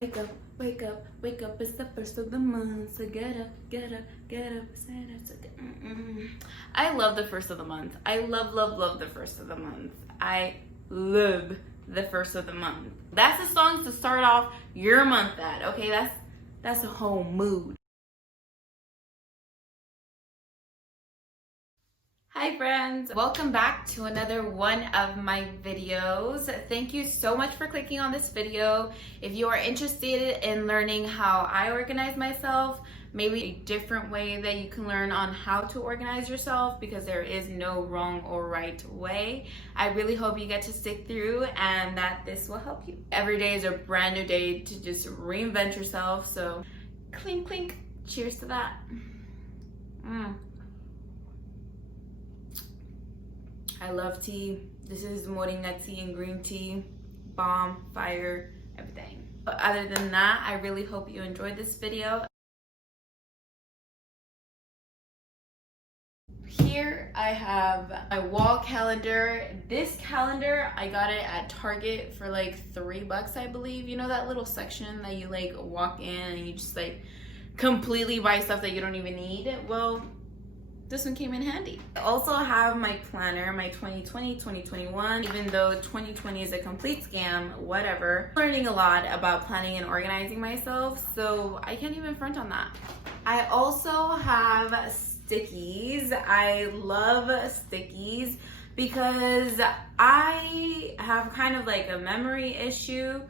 Wake up, wake up, wake up, it's the first of the month, so get up, get up, get up, stand up, so I love the first of the month. I love, love, love the first of the month. I love the first of the month. That's the song to start off your month at, okay? That's a whole mood. Hi friends, welcome back to another one of my videos. Thank you so much for clicking on this video. If you are interested in learning how I organize myself, maybe a different way that you can learn on how to organize yourself, because there is no wrong or right way, I really hope you get to stick through and that this will help you. Every day is a brand new day to just reinvent yourself, so clink clink, cheers to that. I love tea. This is moringa tea and green tea. Bomb, fire, everything. But other than that, I really hope you enjoyed this video. Here I have my wall calendar. This calendar, I got it at Target for like $3, I believe. You know that little section that you like walk in and you just like completely buy stuff that you don't even need? Well, this one came in handy. I also have my planner, my 2020, 2021, even though 2020 is a complete scam, whatever. I'm learning a lot about planning and organizing myself, so I can't even front on that. I also have stickies. I love stickies because I have kind of like a memory issue.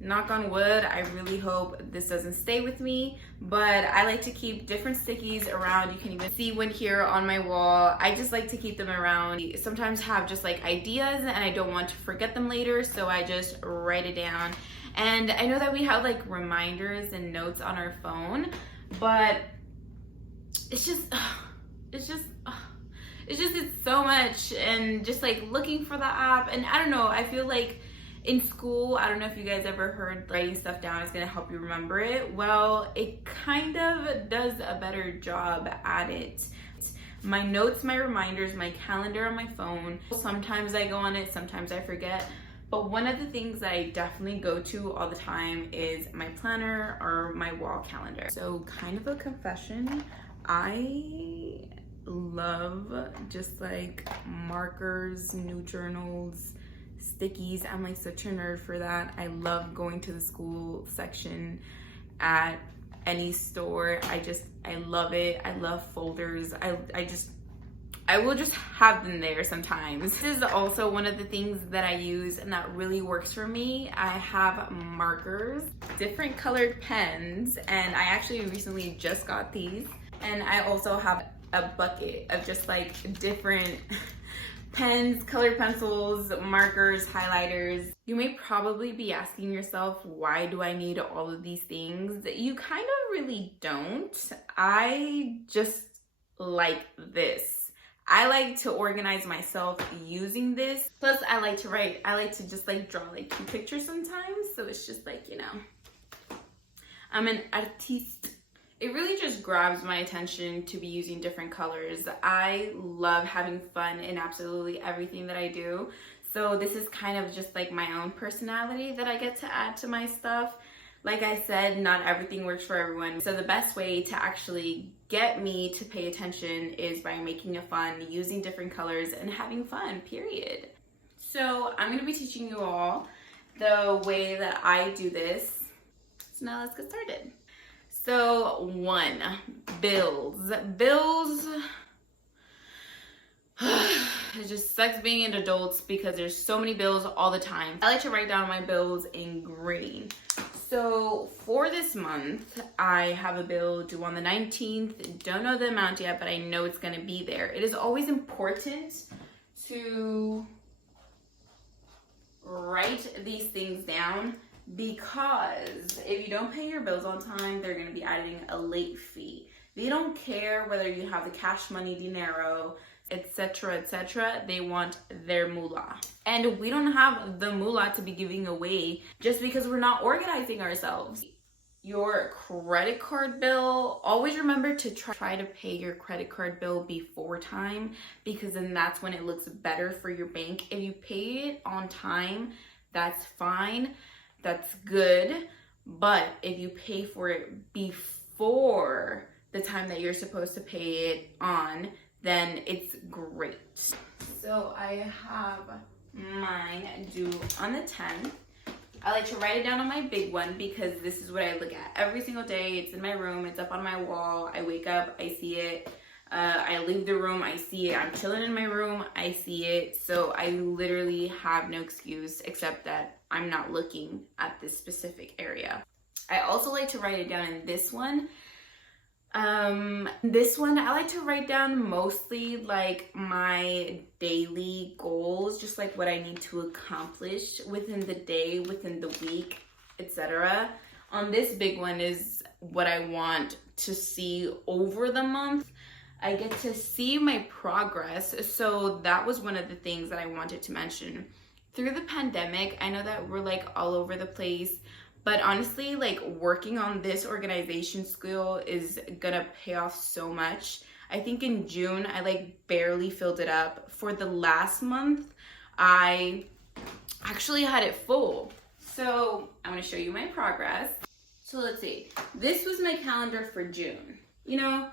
Knock on wood, I really hope this doesn't stay with me, but I like to keep different stickies around. You can even see one here on my wall. I just like to keep them around. Sometimes have just like ideas and I don't want to forget them later, so I just write it down. And I know that we have like reminders and notes on our phone, but it's so much, and just like looking for the app, and I don't know, I feel like in school, I don't know if you guys ever heard writing stuff down is gonna help you remember it. Well, it kind of does a better job at it. My notes, my reminders, my calendar on my phone. Sometimes I go on it, sometimes I forget. But one of the things I definitely go to all the time is my planner or my wall calendar. So kind of a confession, I love just like markers, new journals, stickies. I'm like such a nerd for that. I love going to the school section at any store. I love it. I love folders. I will just have them there sometimes. This is also one of the things that I use and that really works for me. I have markers, different colored pens, and I actually recently just got these. And I also have a bucket of just like different pens, colored pencils, markers, highlighters. You may probably be asking yourself, why do I need all of these things? You kind of really don't. I just like this. I like to organize myself using this. Plus I like to write. I like to just like draw like cute pictures sometimes. So it's just like, you know, I'm an artiste. It really just grabs my attention to be using different colors. I love having fun in absolutely everything that I do. So this is kind of just like my own personality that I get to add to my stuff. Like I said, not everything works for everyone. So the best way to actually get me to pay attention is by making it fun, using different colors, and having fun, period. So I'm gonna be teaching you all the way that I do this. So now let's get started. So 1, bills. Bills, it just sucks being an adult because there's so many bills all the time. I like to write down my bills in green. So for this month, I have a bill due on the 19th. Don't know the amount yet, but I know it's gonna be there. It is always important to write these things down, because if you don't pay your bills on time, they're going to be adding a late fee. They don't care whether you have the cash money, dinero, etc., etc. They want their moolah. And we don't have the moolah to be giving away just because we're not organizing ourselves. Your credit card bill, always remember to try to pay your credit card bill before time, because then that's when it looks better for your bank. If you pay it on time, that's fine. That's good. But if you pay for it before the time that you're supposed to pay it on, then it's great. So I have mine due on the 10th. I like to write it down on my big one because this is what I look at every single day. It's in my room, it's up on my wall. I wake up, I see it. I leave the room, I see it. I'm chilling in my room, I see it. So I literally have no excuse except that I'm not looking at this specific area. I also like to write it down in this one. This one, I like to write down mostly like my daily goals, just like what I need to accomplish within the day, within the week, etc. On this big one is what I want to see over the month. I get to see my progress. So that was one of the things that I wanted to mention. Through the pandemic, I know that we're like all over the place, but honestly, like working on this organization skill is gonna pay off so much. I think in June, I like barely filled it up. For the last month, I actually had it full. So I'm gonna show you my progress. So let's see, this was my calendar for June. You know,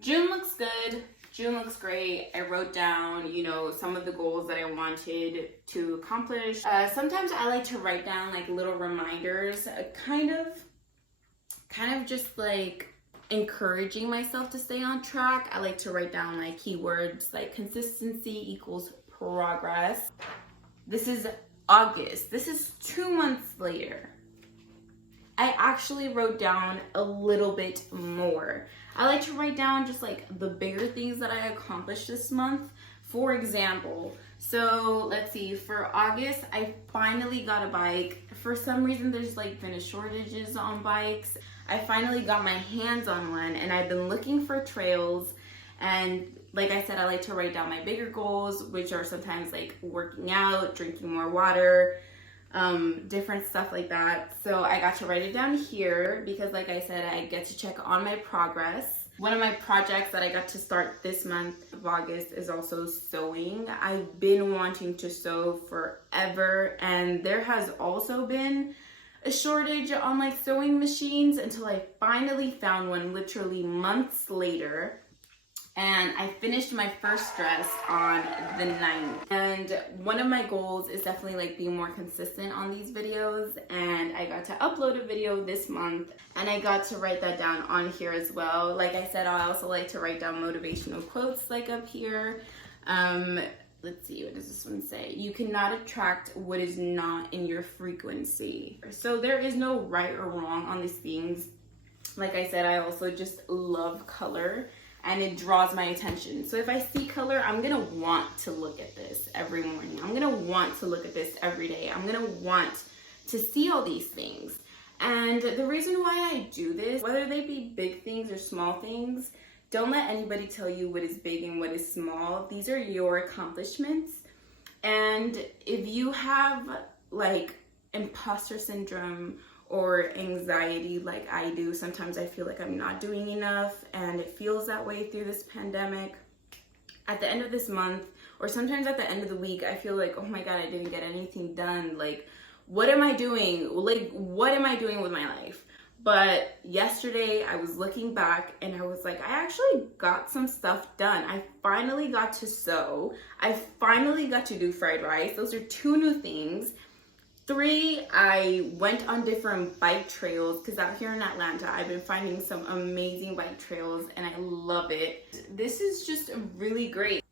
June looks good, June looks great. I wrote down, you know, some of the goals that I wanted to accomplish. Sometimes I like to write down like little reminders, kind of just like encouraging myself to stay on track. I like to write down like keywords like consistency equals progress. This is August. This is 2 months later. I actually wrote down a little bit more. I like to write down just like the bigger things that I accomplished this month. For example, so let's see, for August, I finally got a bike. For some reason, there's like been shortages on bikes. I finally got my hands on one and I've been looking for trails. And like I said, I like to write down my bigger goals, which are sometimes like working out, drinking more water, different stuff like that. So I got to write it down here because like I said, I get to check on my progress. One of my projects that I got to start this month of August is also sewing. I've been wanting to sew forever, and there has also been a shortage on like sewing machines until I finally found one literally months later. And I finished my first dress on the 9th. And one of my goals is definitely like being more consistent on these videos. And I got to upload a video this month and I got to write that down on here as well. Like I said, I also like to write down motivational quotes like up here. Let's see, what does this one say? You cannot attract what is not in your frequency. So there is no right or wrong on these things. Like I said, I also just love color. And it draws my attention. So if I see color, I'm gonna want to look at this every morning. I'm gonna want to look at this every day. I'm gonna want to see all these things. And the reason why I do this, whether they be big things or small things, don't let anybody tell you what is big and what is small. These are your accomplishments. And if you have like imposter syndrome or anxiety like I do, sometimes I feel like I'm not doing enough, and it feels that way through this pandemic. At the end of this month, or sometimes at the end of the week, I feel like, oh my God, I didn't get anything done. Like, what am I doing? Like, what am I doing with my life? But yesterday I was looking back and I was like, I actually got some stuff done. I finally got to sew. I finally got to do fried rice. Those are 2 new things. 3, I went on different bike trails because out here in Atlanta, I've been finding some amazing bike trails and I love it. This is just really great.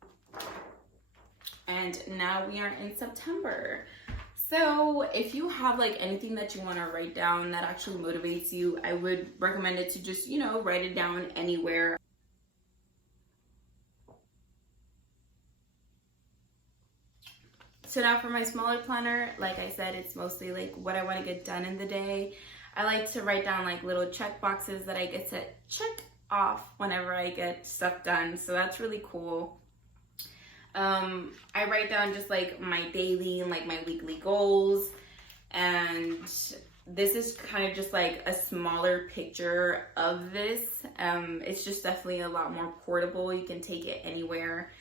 And now we are in September. So if you have like anything that you want to write down that actually motivates you, I would recommend it to just, you know, write it down anywhere. So now for my smaller planner, like I said, it's mostly like what I want to get done in the day. I like to write down like little check boxes that I get to check off whenever I get stuff done. So that's really cool. I write down just like my daily and like my weekly goals. And this is kind of just like a smaller picture of this. It's just definitely a lot more portable. You can take it anywhere.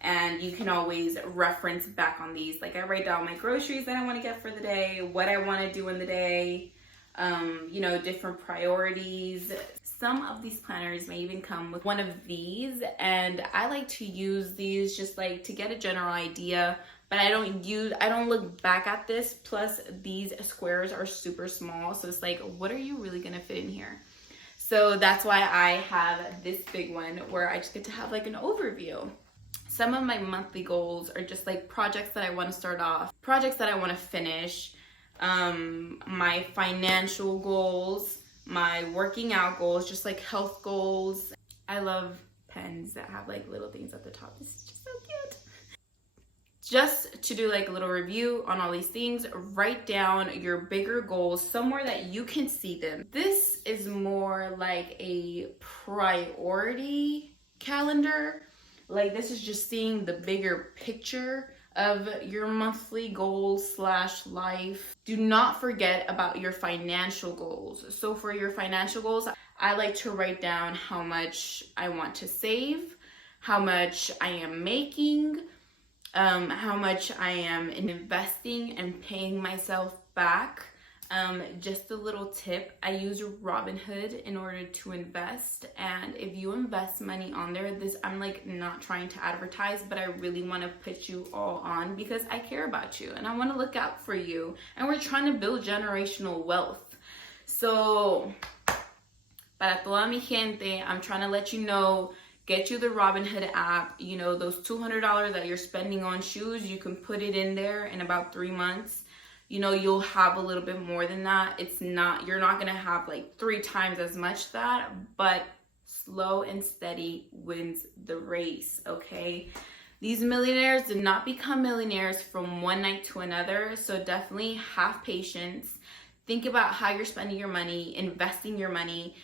And you can always reference back on these. Like I write down my groceries that I want to get for the day, what I want to do in the day, you know, different priorities. Some of these planners may even come with one of these, and I like to use these just like to get a general idea, but I don't look back at this. Plus these squares are super small, so it's like, what are you really gonna fit in here? So that's why I have this big one where I just get to have like an overview. Some of my monthly goals are just like projects that I want to start off, projects that I want to finish, my financial goals, my working out goals, just like health goals. I love pens that have like little things at the top. This is just so cute. Just to do like a little review on all these things, write down your bigger goals somewhere that you can see them. This is more like a priority calendar. Like this is just seeing the bigger picture of your monthly goals / life. Do not forget about your financial goals. So for your financial goals, I like to write down how much I want to save, how much I am making, how much I am investing and paying myself back. Just a little tip, I use Robinhood in order to invest, and if you invest money on there, I'm like not trying to advertise, but I really want to put you all on because I care about you and I want to look out for you, and we're trying to build generational wealth. So para toda mi gente, I'm trying to let you know, get you the Robinhood app. You know, those $200 that you're spending on shoes, you can put it in there in about 3 months. You know, you'll have a little bit more than that. You're not gonna have like 3 times as much that, but slow and steady wins the race, okay? These millionaires did not become millionaires from one night to another, so definitely have patience. Think about how you're spending your money, investing your money,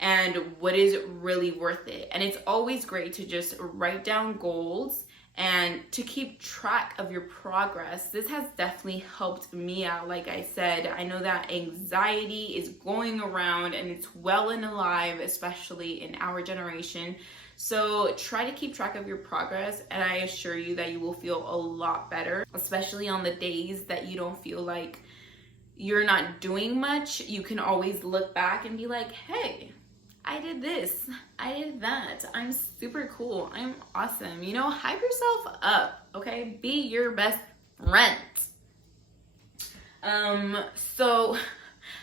and what is really worth it. And it's always great to just write down goals and to keep track of your progress. This has definitely helped me out. Like I said, I know that anxiety is going around and it's well and alive, especially in our generation. So try to keep track of your progress, and I assure you that you will feel a lot better, especially on the days that you don't feel like you're not doing much. You can always look back and be like, hey, I did this, I did that, I'm super cool, I'm awesome. You know, hype yourself up, okay? Be your best friend. So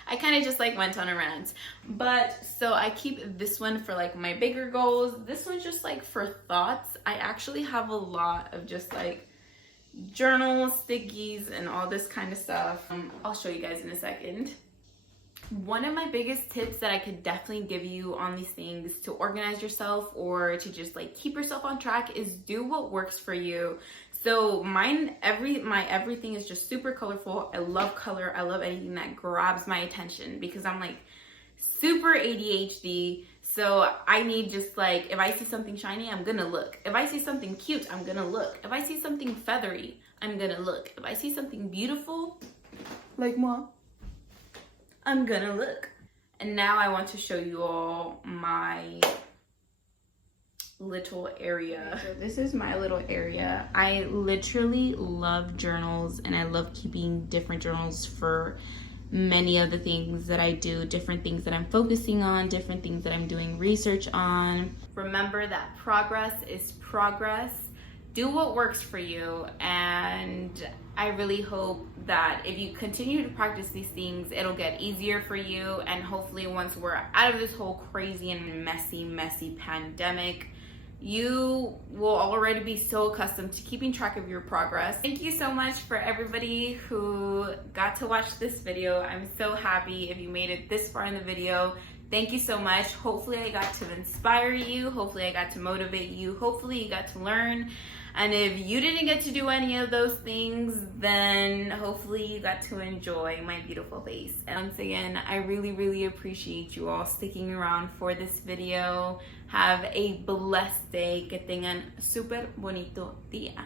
I kind of just like went on a rant, but so I keep this one for like my bigger goals. This one's just like for thoughts. I actually have a lot of just like journals, stickies, and all this kind of stuff. I'll show you guys in a second. One of my biggest tips that I could definitely give you on these things to organize yourself or to just like keep yourself on track is do what works for you. So my everything is just super colorful. I love color. I love anything that grabs my attention because I'm like super ADHD. So I need just like, if I see something shiny, I'm gonna look. If I see something cute, I'm gonna look. If I see something feathery, I'm gonna look. If I see something beautiful, like moi, I'm gonna look. And now I want to show you all my little area. So this is my little area. I literally love journals, and I love keeping different journals for many of the things that I do, different things that I'm focusing on, different things that I'm doing research on. Remember that progress is progress. Do what works for you, and I really hope that if you continue to practice these things, it'll get easier for you, and hopefully once we're out of this whole crazy and messy pandemic, you will already be so accustomed to keeping track of your progress. Thank you so much for everybody who got to watch this video. I'm so happy if you made it this far in the video. Thank you so much. Hopefully I got to inspire you. Hopefully I got to motivate you. Hopefully you got to learn. And if you didn't get to do any of those things, then hopefully you got to enjoy my beautiful face. And once again, I really appreciate you all sticking around for this video. Have a blessed day. Que tengan super bonito día.